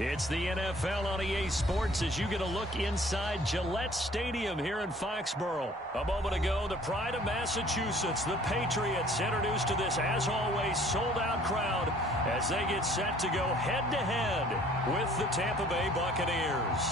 It's the NFL on EA Sports as you get a look inside Gillette Stadium here in Foxborough. A moment ago, the pride of Massachusetts, the Patriots, introduced to this, as always, sold-out crowd as they get set to go head-to-head with the Tampa Bay Buccaneers.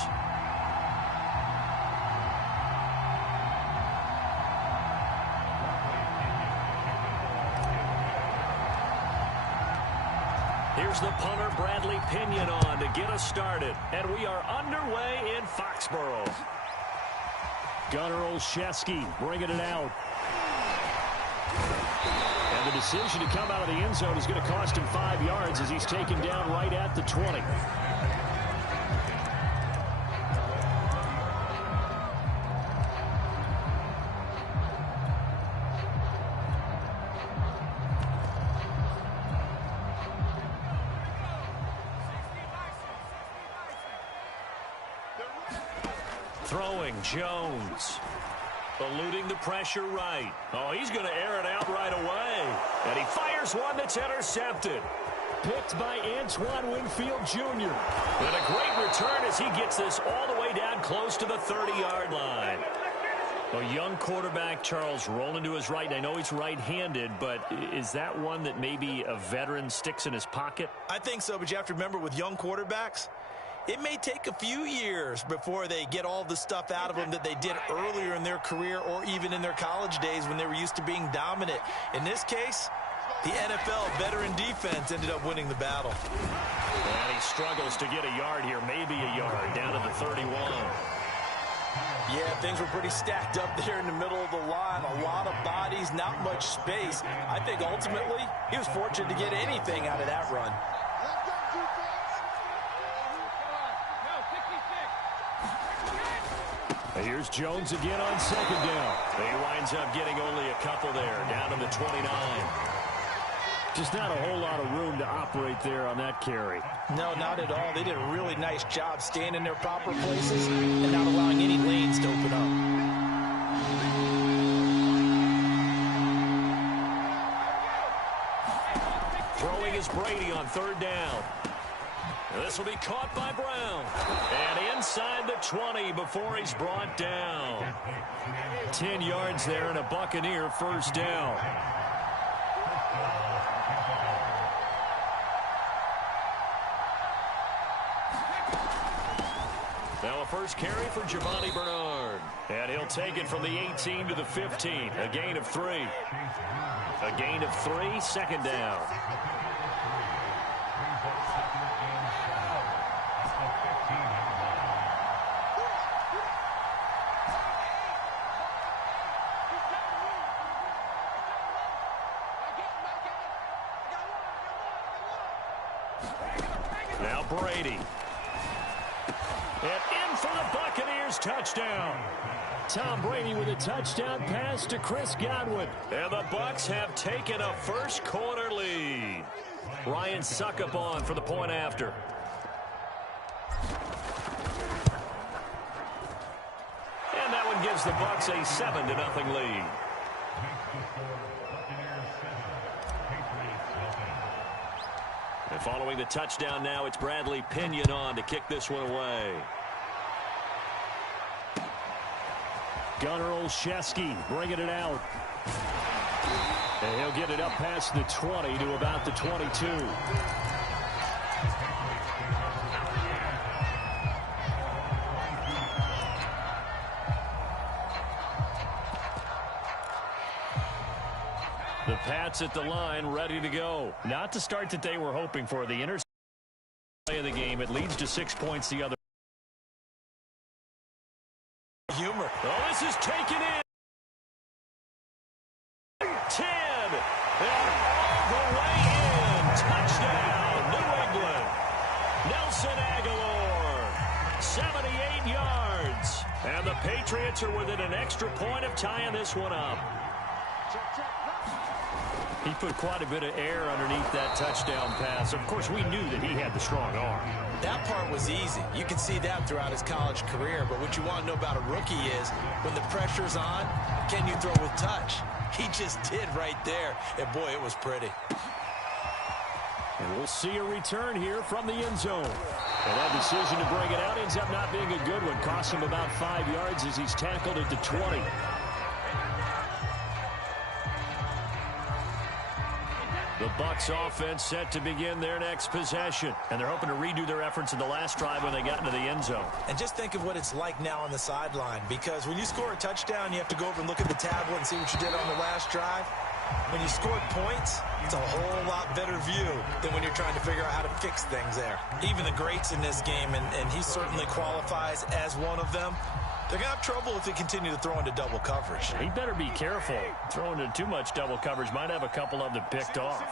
Here's the punter, Bradley Pinion, on to get us started. And we are underway in Foxborough. Gunnar Olszewski bringing it out. And the decision to come out of the end zone is going to cost him 5 yards as he's taken down right at the 20. Throwing, Jones. Eluding the pressure right. Oh, he's going to air it out right away. And he fires one that's intercepted. Picked by Antoine Winfield Jr. And a great return as he gets this all the way down close to the 30-yard line. A young quarterback, Charles, rolling to his right. I know he's right-handed, but is that one that maybe a veteran sticks in his pocket? I think so, but you have to remember with young quarterbacks, it may take a few years before they get all the stuff out of them that they did earlier in their career or even in their college days when they were used to being dominant. In this case, the NFL veteran defense ended up winning the battle. And he struggles to get a yard here, maybe a yard, down to the 31. Yeah, things were pretty stacked up there in the middle of the line. A lot of bodies, not much space. I think ultimately he was fortunate to get anything out of that run. Here's Jones again on second down. He winds up getting only a couple there, down to the 29. Just not a whole lot of room to operate there on that carry. No, not at all. They did a really nice job staying in their proper places and not allowing any lanes to open up. Throwing is Brady on third down. This will be caught by Brown. And inside the 20 before he's brought down. 10 yards there and a Buccaneer first down. Now a first carry for Giovanni Bernard. And he'll take it from the 18 to the 15. A gain of 3. A gain of 3, second down. Now Brady. And in for the Buccaneers touchdown. Tom Brady with a touchdown pass to Chris Godwin. And the Bucs have taken a first quarter lead. Ryan Suckup on for the point after. And that one gives the Bucs a 7-0 lead. And following the touchdown now, it's Bradley Pinion on to kick this one away. Gunnar Olszewski bringing it out. And he'll get it up past the 20 to about the 22. The Pats at the line, ready to go. Not the start that they were hoping for. The interception play of the game, it leads to 6 points the other. Humor. Oh, this is taken in. 10. And all the way in. Touchdown, New England. Nelson Aguilar. 78 yards. And the Patriots are within an extra point of tying this one up. He put quite a bit of air underneath that touchdown pass. Of course, we knew that he had the strong arm. That part was easy. You can see that throughout his college career. But what you want to know about a rookie is when the pressure's on, can you throw with touch? He just did right there. And, boy, it was pretty. And We'll see a return here from the end zone. And that decision to bring it out ends up not being a good one. Costs him about 5 yards as he's tackled at the 20. The Bucs offense set to begin their next possession. And they're hoping to redo their efforts in the last drive when they got into the end zone. And just think of what it's like now on the sideline. Because when you score a touchdown, you have to go over and look at the tablet and see what you did on the last drive. When you scored points, it's a whole lot better view than when you're trying to figure out how to fix things there. Even the greats in this game, and he certainly qualifies as one of them, they're going to have trouble if they continue to throw into double coverage. He better be careful. Throwing into too much double coverage might have a couple of them picked off.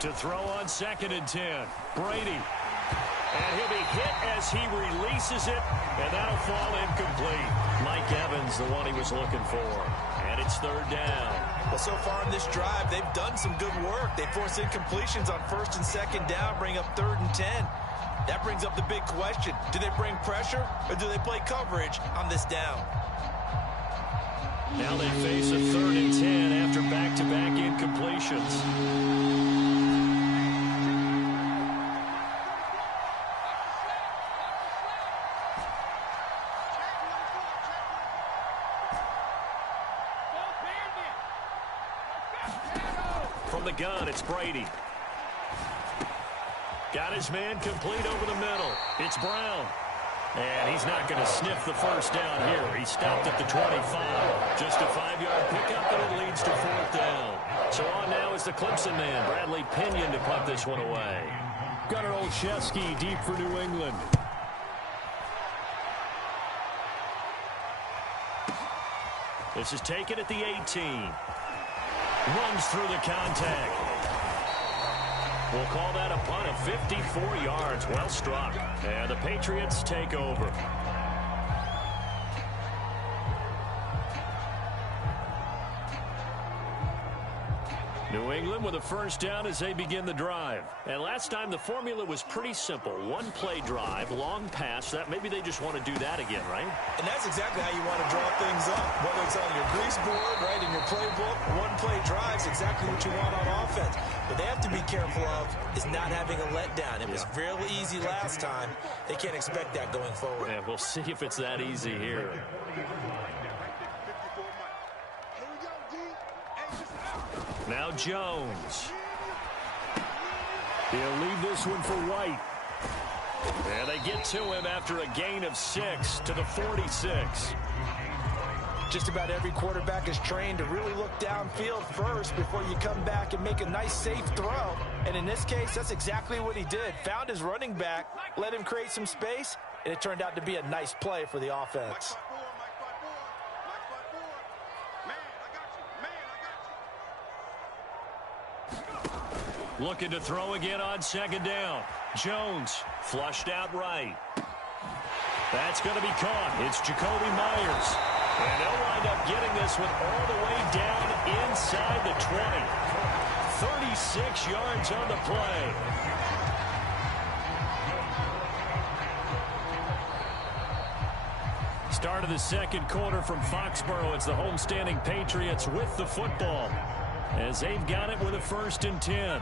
To throw on 2nd and 10. Brady. And he'll be hit as he releases it, and that'll fall incomplete. Mike Evans, the one he was looking for. And it's 3rd down. Well, so far in this drive, they've done some good work. They force incompletions on 1st and 2nd down, bring up 3rd and 10. That brings up the big question. Do they bring pressure, or do they play coverage on this down? Now they face a 3rd and 10 after back-to-back incompletions. From the gun, it's Brady. Got his man complete over the middle. It's Brown. And he's not going to sniff the first down here. He stopped at the 25. Just a 5-yard pickup, and it leads to 4th down. So on now is the Clemson man, Bradley Pinion, to punt this one away. Gunnar Olszewski deep for New England. This is taken at the 18. Runs through the contact. We'll call that a punt of 54 yards. Well struck. And the Patriots take over. New England with a first down as they begin the drive. And last time the formula was pretty simple. One play drive, long pass. That maybe they just want to do that again, right? And that's exactly how you want to draw things up. Whether it's on your grease board, right, in your playbook, one play drive is exactly what you want on offense. What they have to be careful of is not having a letdown. It was really easy last time. They can't expect that going forward. Yeah, we'll see if it's that easy here. Now Jones. He'll leave this one for White. And they get to him after a gain of 6 to the 46. Just about every quarterback is trained to really look downfield first before you come back and make a nice, safe throw. And in this case, that's exactly what he did. Found his running back, let him create some space, and it turned out to be a nice play for the offense. Looking to throw again on 2nd down. Jones flushed out right. That's going to be caught. It's Jacoby Myers. And they'll wind up getting this one all the way down inside the 20. 36 yards on the play. Start of the 2nd quarter from Foxborough. It's the homestanding Patriots with the football, as they've got it with a 1st and 10.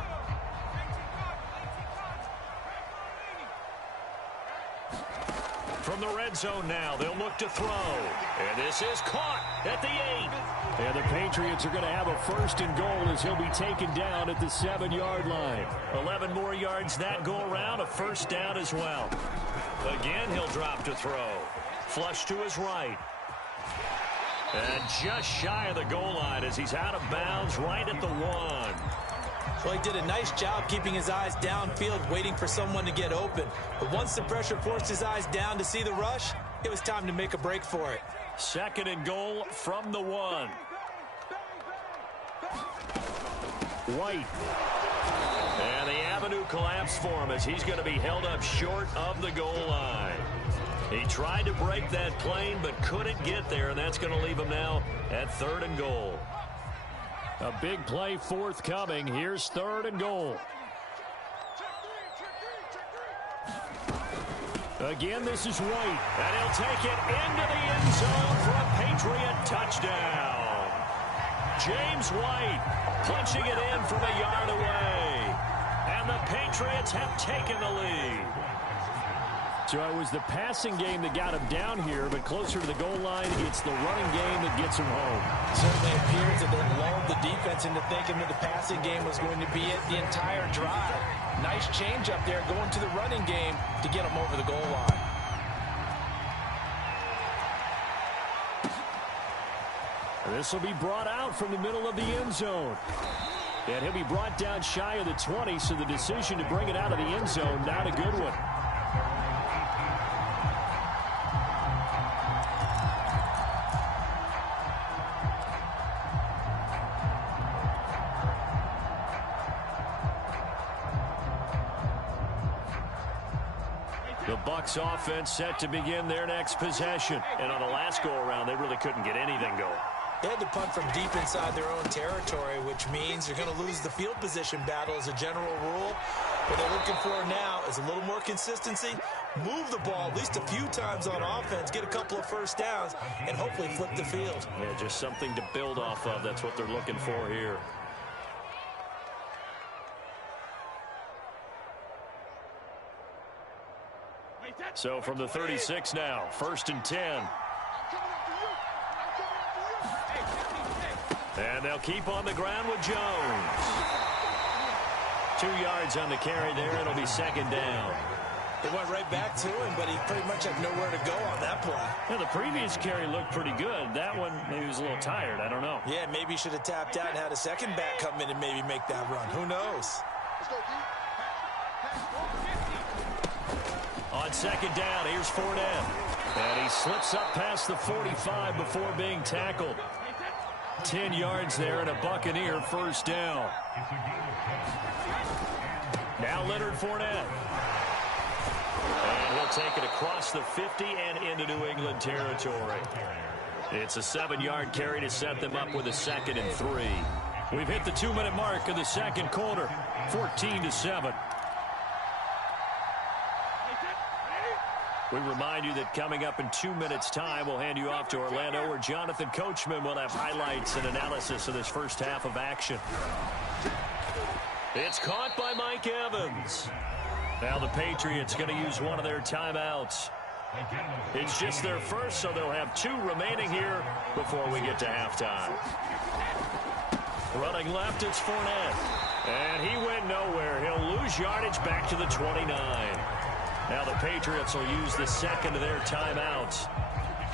From the red zone now, they'll look to throw. And this is caught at the 8. And the Patriots are going to have a 1st and goal as he'll be taken down at the 7-yard line. 11 more yards that go around, a 1st down as well. Again, he'll drop to throw. Flush to his right. And just shy of the goal line as he's out of bounds right at the 1. Well, he did a nice job keeping his eyes downfield, waiting for someone to get open. But once the pressure forced his eyes down to see the rush, it was time to make a break for it. 2nd and goal from the 1. White. And the avenue collapsed for him as he's going to be held up short of the goal line. He tried to break that plane but couldn't get there, and that's going to leave him now at 3rd and goal. A big play forthcoming. Here's 3rd and goal. Again, this is White, and he'll take it into the end zone for a Patriot touchdown. James White punching it in from a yard away, and the Patriots have taken the lead. So it was the passing game that got him down here, but closer to the goal line, it's the running game that gets him home. Certainly appears that they lulled the defense into thinking that the passing game was going to be it the entire drive. Nice change up there going to the running game to get him over the goal line. This will be brought out from the middle of the end zone. And he'll be brought down shy of the 20, so the decision to bring it out of the end zone, not a good one. The Bucs offense set to begin their next possession. And on the last go-around, they really couldn't get anything going. They had to punt from deep inside their own territory, which means they're going to lose the field position battle as a general rule. What they're looking for now is a little more consistency, move the ball at least a few times on offense, get a couple of first downs, and hopefully flip the field. Yeah, just something to build off of. That's what they're looking for here. So from the 36 now, 1st and 10. And they'll keep on the ground with Jones. 2 yards on the carry there. It'll be 2nd down. They went right back to him, but he pretty much had nowhere to go on that play. Yeah, the previous carry looked pretty good. That one, maybe he was a little tired. I don't know. Yeah, maybe he should have tapped out and had a second back come in and maybe make that run. Who knows? On 2nd down, here's Fournette. And he slips up past the 45 before being tackled. 10 yards there and a Buccaneer first down. Now Leonard Fournette. And he'll take it across the 50 and into New England territory. It's a 7-yard carry to set them up with a 2nd and 3. We've hit the 2-minute mark of the second quarter. 14-7. We remind you that coming up in 2 minutes' time, we'll hand you off to Orlando, where Jonathan Coachman will have highlights and analysis of this first half of action. It's caught by Mike Evans. Now the Patriots going to use one of their timeouts. It's just their first, so they'll have 2 remaining here before we get to halftime. Running left, it's Fournette. And he went nowhere. He'll lose yardage back to the 29. Now the Patriots will use the 2nd of their timeouts.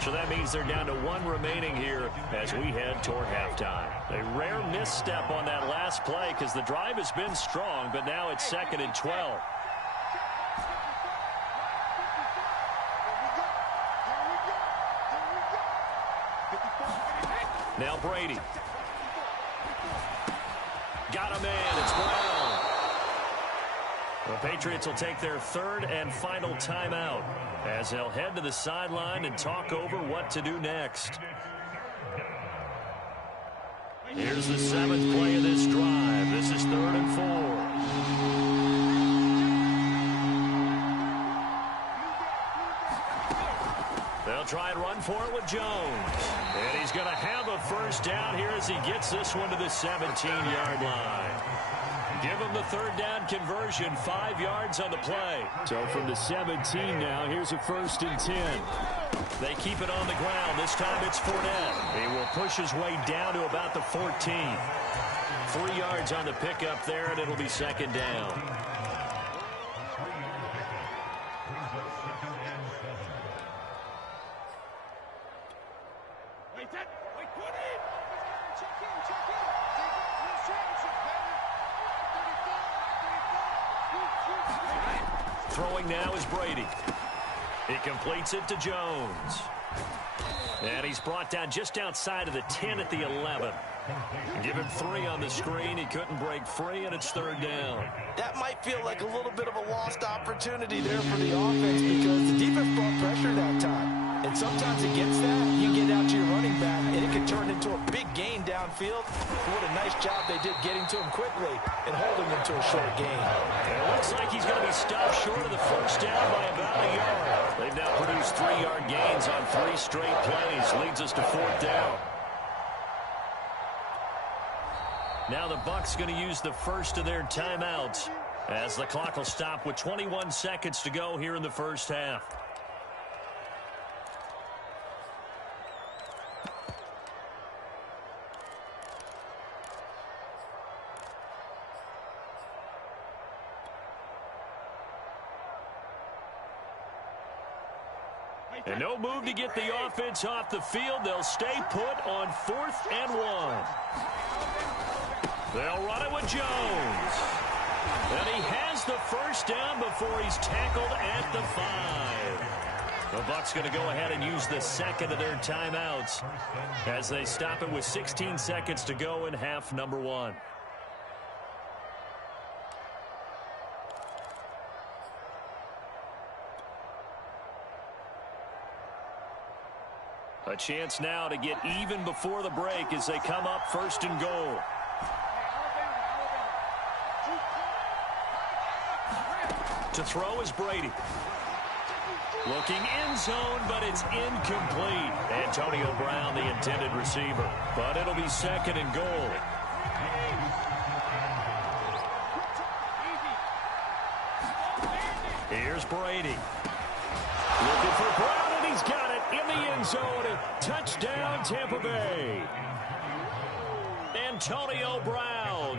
So that means they're down to 1 remaining here as we head toward halftime. A rare misstep on that last play because the drive has been strong, but now it's 2nd and 12. Now Brady. Got him in. It's Brown. The Patriots will take their 3rd and final timeout as they'll head to the sideline and talk over what to do next. Here's the 7th play of this drive. This is 3rd and 4. They'll try and run for it with Jones. And he's going to have a first down here as he gets this one to the 17-yard line. Give him the 3rd down conversion, 5 yards on the play. So from the 17 now, here's a 1st and 10. They keep it on the ground. This time it's Fournette. He will push his way down to about the 14. 3 yards on the pickup there, and it'll be 2nd down. Throwing now is Brady. He completes it to Jones. And he's brought down just outside of the 10 at the 11. Give him 3 on the screen. He couldn't break free, and it's 3rd down. That might feel like a little bit of a lost opportunity there for the offense because the defense brought pressure that time. And sometimes against that, you get out to your running back, and it can turn into a big gain downfield. What a nice job they did getting to him quickly and holding him to a short gain. It looks like he's going to be stopped short of the first down by about a yard. They've now produced 3-yard gains on 3 straight plays. Leads us to 4th down. Now the Bucs going to use the first of their timeouts as the clock will stop with 21 seconds to go here in the first half. And no move to get the offense off the field. They'll stay put on 4th and 1. They'll run it with Jones. And he has the first down before he's tackled at the 5. The Bucs going to go ahead and use the second of their timeouts as they stop it with 16 seconds to go in half number 1. A chance now to get even before the break as they come up 1st and goal. To throw is Brady. Looking end zone, but it's incomplete. Antonio Brown, the intended receiver. But it'll be 2nd and goal. Here's Brady. Looking for Brown, and he's got it in the end zone. Touchdown, Tampa Bay. Antonio Brown,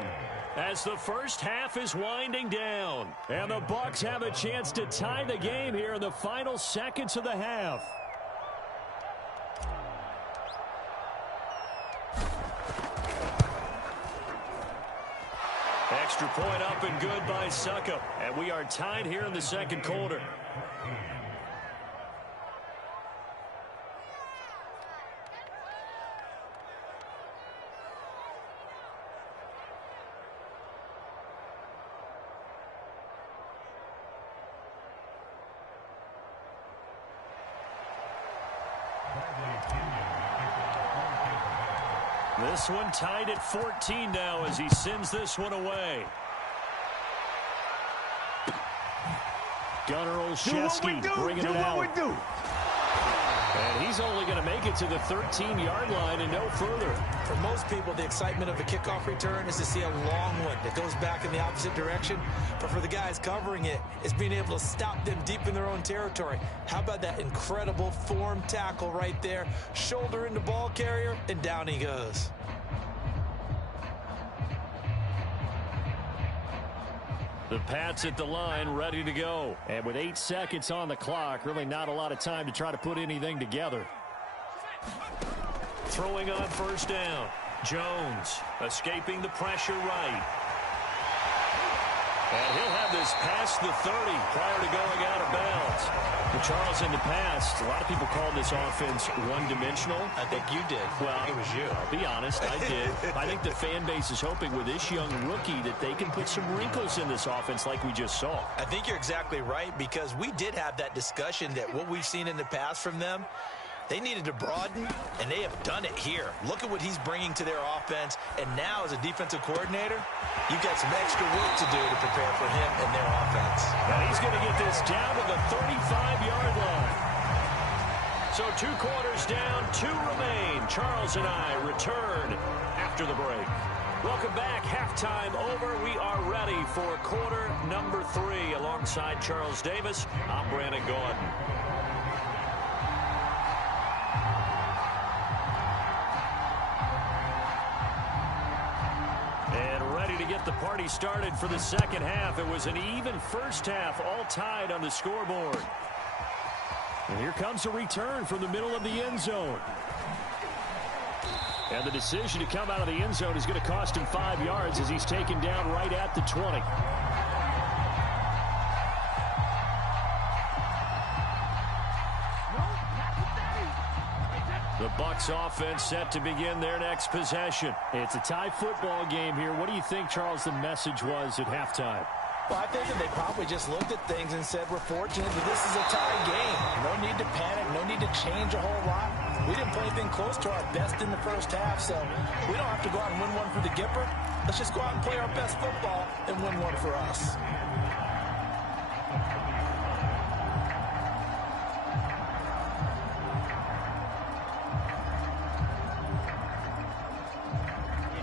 as the first half is winding down. And the Bucs have a chance to tie the game here in the final seconds of the half. Extra point up and good by Suckup. And we are tied here in the second quarter. This one tied at 14 now as he sends this one away. Gunnar Olszewski bringing it out. And he's only going to make it to the 13-yard line and no further. For most people, the excitement of a kickoff return is to see a long one that goes back in the opposite direction. But for the guys covering it, it's being able to stop them deep in their own territory. How about that incredible form tackle right there? Shoulder into ball carrier, and down he goes. The Pats at the line, ready to go. And with 8 seconds on the clock, really not a lot of time to try to put anything together. Throwing on 1st down. Jones escaping the pressure right. And he'll have this past the 30 prior to going out of bounds. But Charles, in the past, a lot of people called this offense one-dimensional. I think you did. Well, it was you. I'll be honest, I did. I think the fan base is hoping with this young rookie that they can put some wrinkles in this offense like we just saw. I think you're exactly right, because we did have that discussion that what we've seen in the past from them, they needed to broaden, and they have done it here. Look at what he's bringing to their offense, and now as a defensive coordinator, you've got some extra work to do to prepare for him and their offense. And he's going to get this down to the 35-yard line. So 2 quarters down, 2 remain. Charles and I return after the break. Welcome back. Halftime over. We are ready for quarter number 3. Alongside Charles Davis, I'm Brandon Gordon. To get the party started for the second half. It was an even first half, all tied on the scoreboard. And here comes a return from the middle of the end zone. And the decision to come out of the end zone is going to cost him 5 yards as he's taken down right at the 20. The Bucs offense set to begin their next possession. It's a tie football game here. What do you think, Charles, the message was at halftime? Well, I think that they probably just looked at things and said, we're fortunate that this is a tie game. No need to panic, no need to change a whole lot. We didn't play anything close to our best in the first half, so we don't have to go out and win one for the Gipper. Let's just go out and play our best football and win one for us.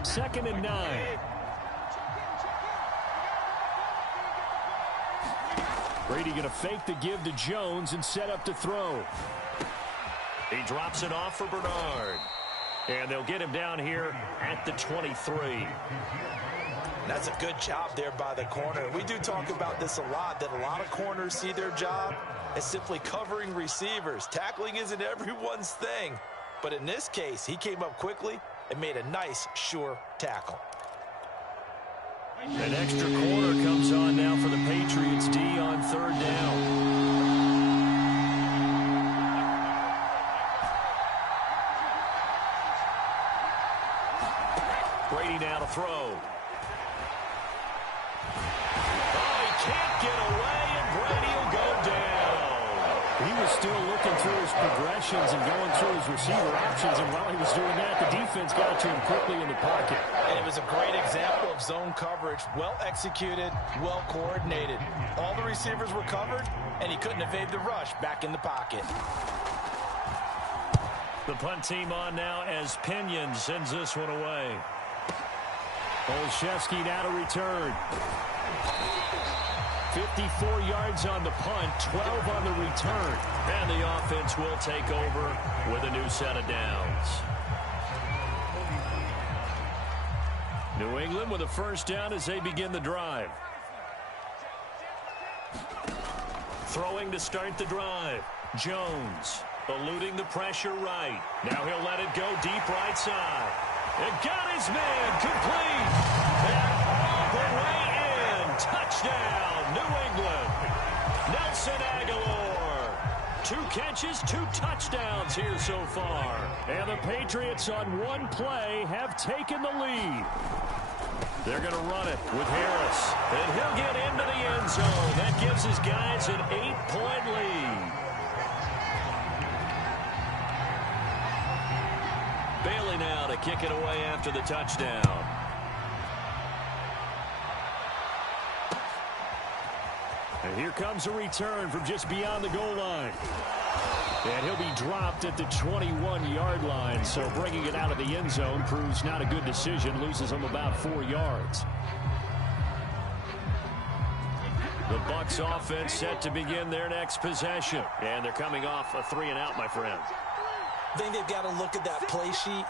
Second and 9. Brady going to fake the give to Jones and set up to throw. He drops it off for Bernard. And they'll get him down here at the 23. That's a good job there by the corner. We do talk about this a lot, that a lot of corners see their job as simply covering receivers. Tackling isn't everyone's thing. But in this case, he came up quickly and made a nice, sure tackle. An extra corner comes on now for the Patriots D on third down. Brady now to throw. Oh, he can't get away, and Brady will go down. He was still looking through his progressions and going through his receiver options, and while he was doing that, the defense got to him quickly in the pocket. And it was a great example of zone coverage. Well executed, well coordinated. All the receivers were covered, and he couldn't evade the rush back in the pocket. The punt team on now as Pinion sends this one away. Olszewski now to return. 54 yards on the punt, 12 on the return. And the offense will take over with a new set of downs. New England with a first down as they begin the drive. Throwing to start the drive. Jones eluding the pressure right. Now he'll let it go deep right side. And got his man complete. And all the way in. Touchdown, New England. Nelson Aguilar. 2 catches, 2 touchdowns here so far. And the Patriots on one play have taken the lead. They're going to run it with Harris. And he'll get into the end zone. That gives his guys an 8-point lead. Bailey now to kick it away after the touchdown. And here comes a return from just beyond the goal line. And he'll be dropped at the 21-yard line. So bringing it out of the end zone proves not a good decision. Loses him about 4 yards. The Bucs offense set to begin their next possession. And they're coming off a 3-and-out, my friend. I think they've got to look at that play sheet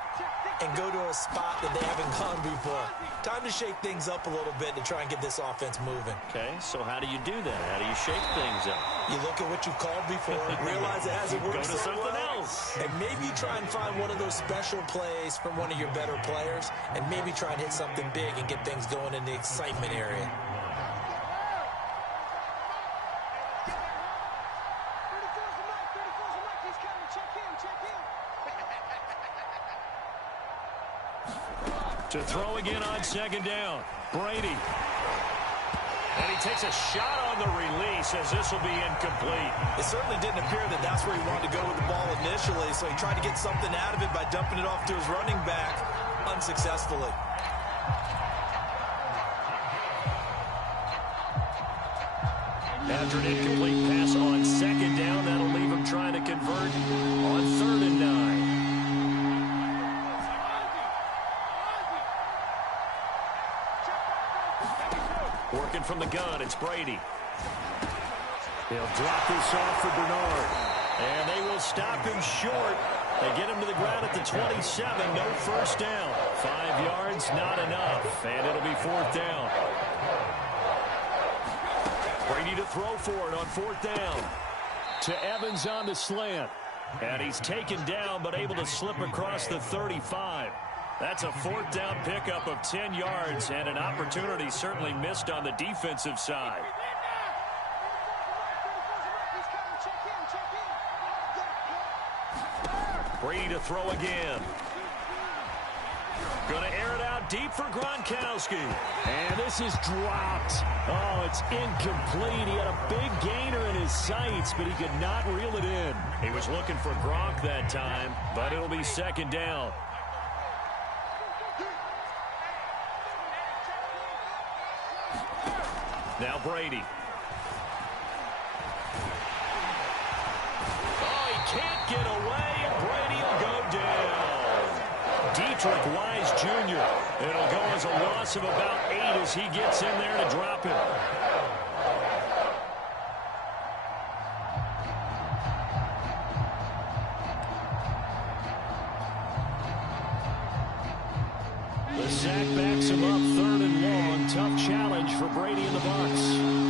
and go to a spot that they haven't gone before. Time to shake things up a little bit to try and get this offense moving. Okay, so how do you do that? How do you shake things up? You look at what you've called before, realize it hasn't worked so so something well, else. and maybe you try and find one of those special plays from one of your better players, and maybe try and hit something big and get things going in the excitement area. To throw again on second down. Brady. And he takes a shot on the release as this will be incomplete. It certainly didn't appear that that's where he wanted to go with the ball initially, so he tried to get something out of it by dumping it off to his running back unsuccessfully. After an incomplete pass on second down, that'll leave him trying to convert on 3rd and 9. Working from the gun, it's Brady. He'll drop this off for Bernard. And they will stop him short. They get him to the ground at the 27. No first down. 5 yards, not enough. And it'll be 4th down. Brady to throw for it on 4th down. To Evans on the slant. And he's taken down but able to slip across the 35. That's a 4th down pickup of 10 yards and an opportunity certainly missed on the defensive side. Brady to throw again. Going to air it out deep for Gronkowski. And this is dropped. Oh, it's incomplete. He had a big gainer in his sights, but he could not reel it in. He was looking for Gronk that time, but it'll be second down. Now Brady. Oh, he can't get away, and Brady will go down. Dietrich Wise Jr. It'll go as a loss of about 8 as he gets in there to drop him. The sack backs him up, 3rd and long. Tough challenge for Brady and the Bucs.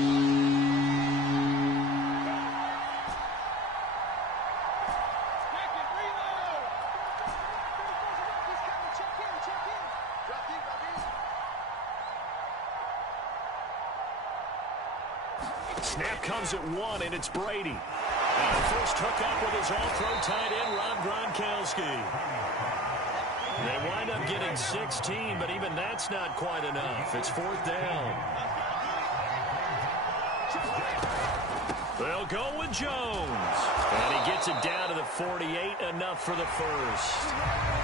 Snap comes at 1, and it's Brady. And the first hookup with his all-pro tight end, Rob Gronkowski. They wind up getting 16, but even that's not quite enough. It's 4th down. They'll go with Jones. And he gets it down to the 48, enough for the first.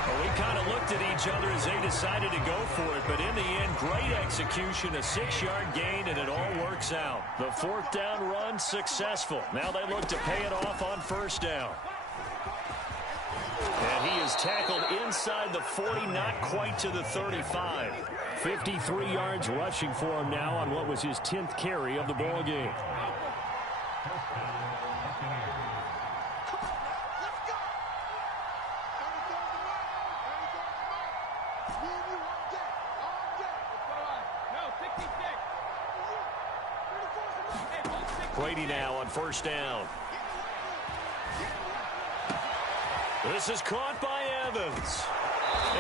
Well, we kind of looked at each other as they decided to go for it, but in the end, great execution, a 6-yard gain, and it all works out. The 4th down run successful. Now they look to pay it off on 1st down. And he is tackled inside the 40, not quite to the 35. 53 yards rushing for him now on what was his 10th carry of the ball game. Brady now on 1st down. This is caught by Evans.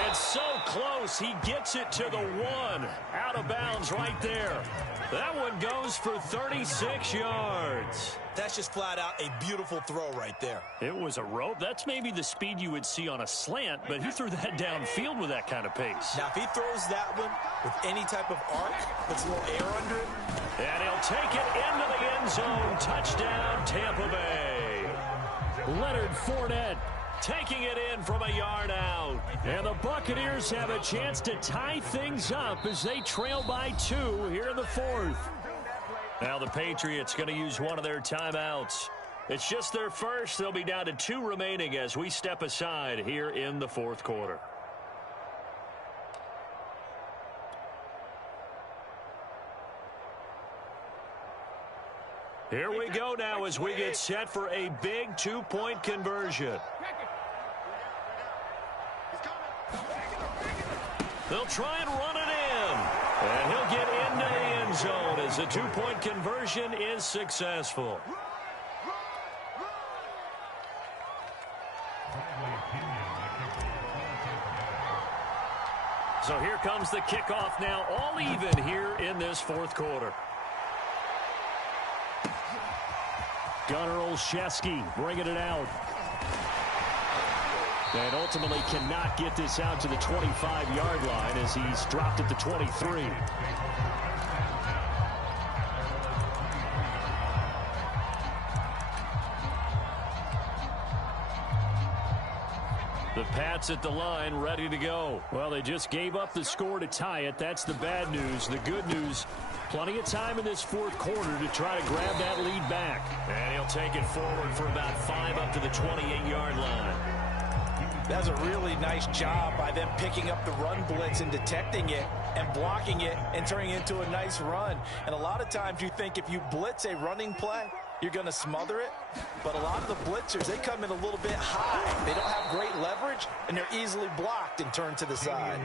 And so close, he gets it to the 1. Out of bounds right there. That one goes for 36 yards. That's just flat out a beautiful throw right there. It was a rope. That's maybe the speed you would see on a slant, but he threw that downfield with that kind of pace. Now, if he throws that one with any type of arc, puts a little air under it. And he'll take it into the end zone. Touchdown, Tampa Bay. Leonard Fournette taking it in from a yard out. And the Buccaneers have a chance to tie things up as they trail by 2 here in the 4th. Now the Patriots going to use one of their timeouts. It's just their first. They'll be down to 2 remaining as we step aside here in the 4th quarter. Here we go now as we get set for a big 2-point conversion. They'll try and run it in. And he'll get into the end zone as the 2-point conversion is successful. So here comes the kickoff now, all even here in this 4th quarter. Gunnar Olszewski bringing it out. And ultimately cannot get this out to the 25-yard line as he's dropped at the 23. The Pats at the line, ready to go. Well, they just gave up the score to tie it. That's the bad news. The good news, plenty of time in this 4th quarter to try to grab that lead back. And he'll take it forward for about 5 up to the 28-yard line. That's a really nice job by them picking up the run blitz and detecting it and blocking it and turning it into a nice run. And a lot of times you think if you blitz a running play, you're going to smother it. But a lot of the blitzers, they come in a little bit high. They don't have great leverage, and they're easily blocked and turned to the side.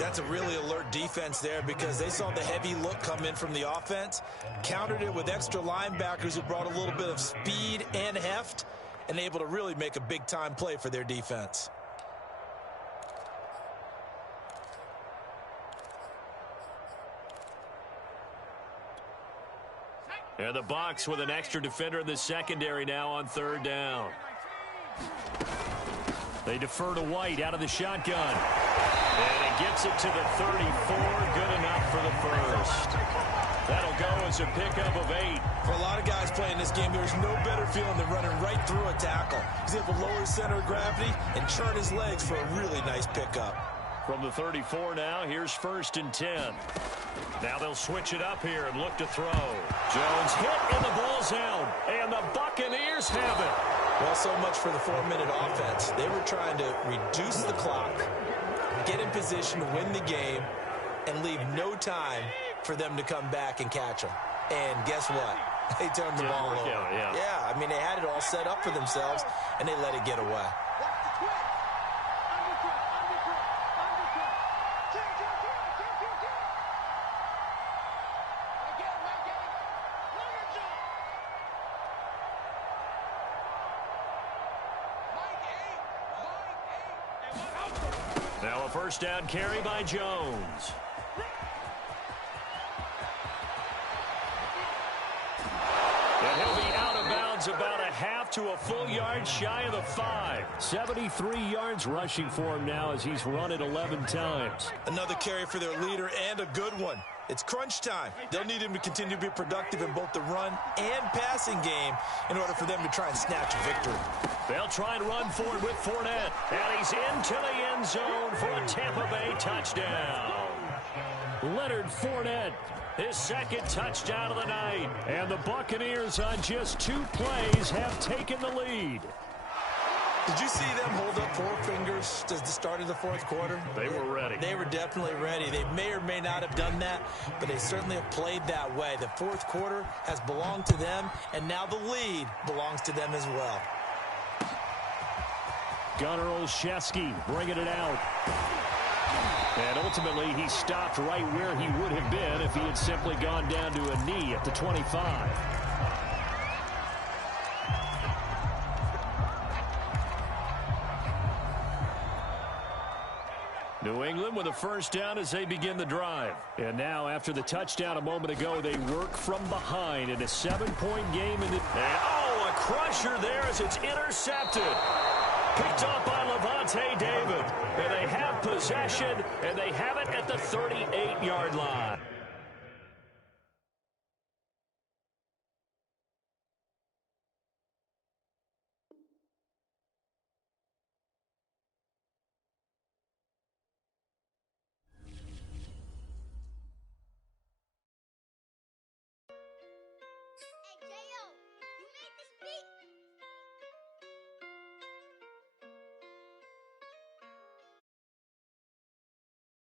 That's a really alert defense there because they saw the heavy look come in from the offense, countered it with extra linebackers who brought a little bit of speed and heft, and able to really make a big-time play for their defense. And the Bucs with an extra defender in the secondary now on 3rd down. They defer to White out of the shotgun. And he gets it to the 34. Good enough for the first. That'll go as a pickup of 8. For a lot of guys playing this game, there's no better feeling than running right through a tackle. He's able to lower his center of gravity and churn his legs for a really nice pickup. From the 34 now, here's 1st and 10. Now they'll switch it up here and look to throw. Jones hit and the ball's out. And the Buccaneers have it. Well, so much for the 4-minute offense. They were trying to reduce the clock, get in position to win the game, and leave no time for them to come back and catch them. And guess what? They turned the ball over. Yeah, I mean, they had it all set up for themselves, and they let it get away. Now a 1st down carry by Jones. And he'll be out of bounds about a half to a full yard shy of the 5. 73 yards rushing for him now as he's run it 11 times. Another carry for their leader and a good one. It's crunch time. They'll need him to continue to be productive in both the run and passing game in order for them to try and snatch a victory. They'll try and run forward with Fournette. And he's into the end zone for a Tampa Bay touchdown. Leonard Fournette, his 2nd touchdown of the night. And the Buccaneers on just 2 plays have taken the lead. Did you see them hold up 4 fingers at the start of the 4th quarter? They were ready. They were definitely ready. They may or may not have done that, but they certainly have played that way. The 4th quarter has belonged to them, and now the lead belongs to them as well. Gunnar Olszewski bringing it out. And ultimately, he stopped right where he would have been if he had simply gone down to a knee at the 25. New England with a 1st down as they begin the drive. And now, after the touchdown a moment ago, they work from behind in a 7-point game. And a crusher there as it's intercepted. Picked up by Levante David. And they have possession, and they have it at the 38-yard line.